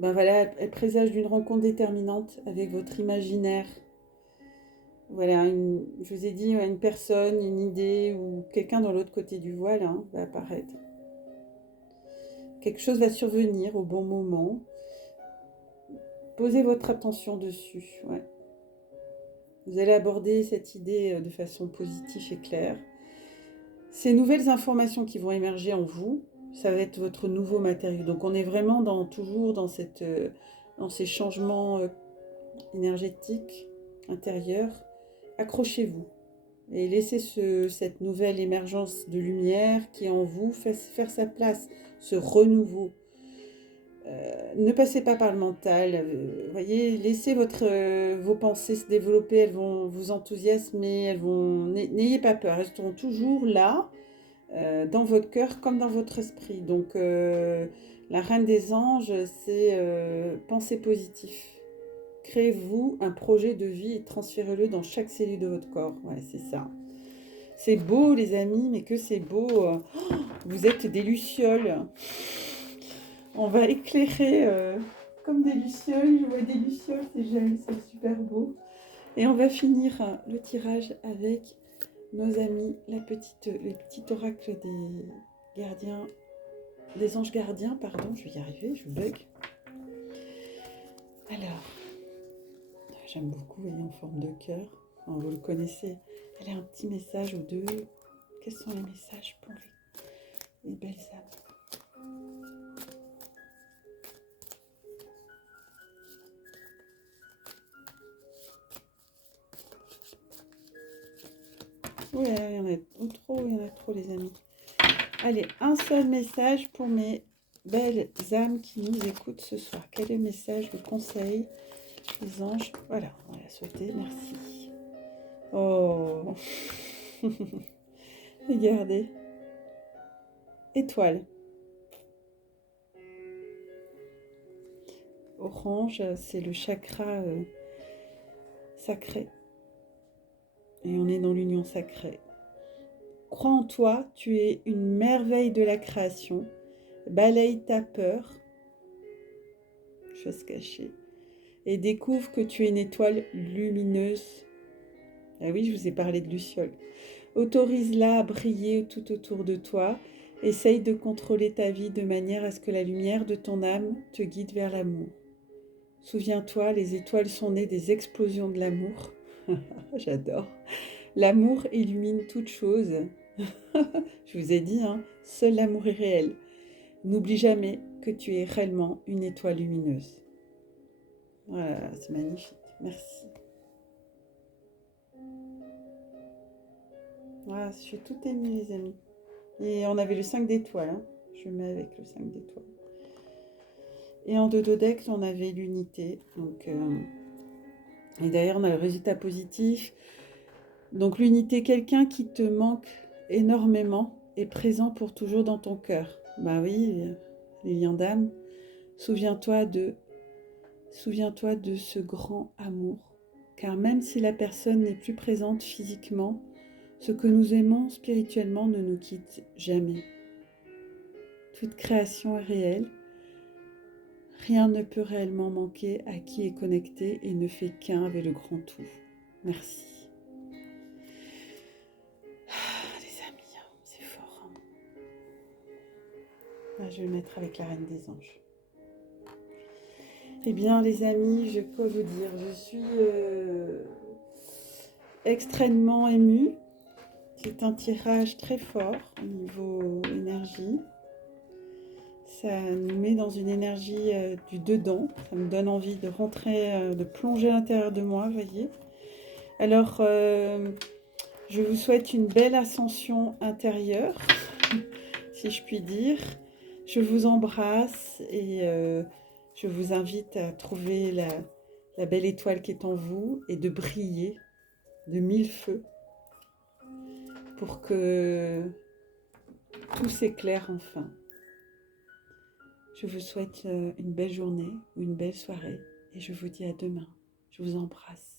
Ben voilà, elle présage d'une rencontre déterminante avec votre imaginaire. Voilà, je vous ai dit, une personne, une idée ou quelqu'un dans l'autre côté du voile, hein, va apparaître. Quelque chose va survenir au bon moment. Posez votre attention dessus. Ouais. Vous allez aborder cette idée de façon positive et claire. Ces nouvelles informations qui vont émerger en vous, ça va être votre nouveau matériau. Donc on est vraiment toujours dans ces changements énergétiques intérieurs. Accrochez-vous et laissez cette nouvelle émergence de lumière qui est en vous faire sa place, ce renouveau. Ne passez pas par le mental, voyez, laissez vos pensées se développer, elles vont vous enthousiasmer, n'ayez pas peur, elles resteront toujours là, dans votre cœur comme dans votre esprit. Donc la reine des anges, c'est pensez positif. Créez-vous un projet de vie et transférez-le dans chaque cellule de votre corps. Ouais, c'est ça. C'est beau, les amis, mais que c'est beau. Vous êtes des lucioles. On va éclairer comme des lucioles. Je vois des lucioles, c'est super beau. Et on va finir le tirage avec nos amis, le petit oracle des gardiens, des anges gardiens, pardon, je vais y arriver, je bug. Alors, j'aime beaucoup, vous voyez, en forme de cœur. Vous le connaissez. Elle a un petit message ou deux. Quels sont les messages pour les belles âmes? Ouais, il y en a trop, les amis. Allez, un seul message pour mes belles âmes qui nous écoutent ce soir. Quel est le message, le conseil, les anges? Voilà, on va la sauter, merci. Oh, regardez, étoile. Orange, c'est le chakra sacré. Et on est dans l'union sacrée. Crois en toi, tu es une merveille de la création. Balaye ta peur, chose cachée, et découvre que tu es une étoile lumineuse. Ah oui, je vous ai parlé de Luciole. Autorise-la à briller tout autour de toi. Essaye de contrôler ta vie de manière à ce que la lumière de ton âme te guide vers l'amour. Souviens-toi, les étoiles sont nées des explosions de l'amour. J'adore. L'amour illumine toute chose. Je vous ai dit, hein, seul l'amour est réel. N'oublie jamais que tu es réellement une étoile lumineuse. Voilà, c'est magnifique. Merci. Voilà, je suis toute émue, les amis. Et on avait le 5 d'étoiles. Hein. Je mets avec le 5 d'étoiles. Et en dododex, on avait l'unité. Donc, et d'ailleurs, on a le résultat positif. Donc l'unité, quelqu'un qui te manque énormément est présent pour toujours dans ton cœur. Bah oui, les liens d'âme. Souviens-toi de ce grand amour. Car même si la personne n'est plus présente physiquement, ce que nous aimons spirituellement ne nous quitte jamais. Toute création est réelle. Rien ne peut réellement manquer à qui est connecté et ne fait qu'un avec le grand tout. Merci. Les amis, c'est fort. Hein. Là, je vais le mettre avec la Reine des Anges. Eh bien, les amis, je peux vous dire, je suis extrêmement émue. C'est un tirage très fort au niveau énergie. Ça nous met dans une énergie du dedans. Ça me donne envie de rentrer, de plonger à l'intérieur de moi, voyez. Alors, je vous souhaite une belle ascension intérieure, si je puis dire. Je vous embrasse et je vous invite à trouver la belle étoile qui est en vous et de briller de mille feux pour que tout s'éclaire enfin. Je vous souhaite une belle journée ou une belle soirée et je vous dis à demain. Je vous embrasse.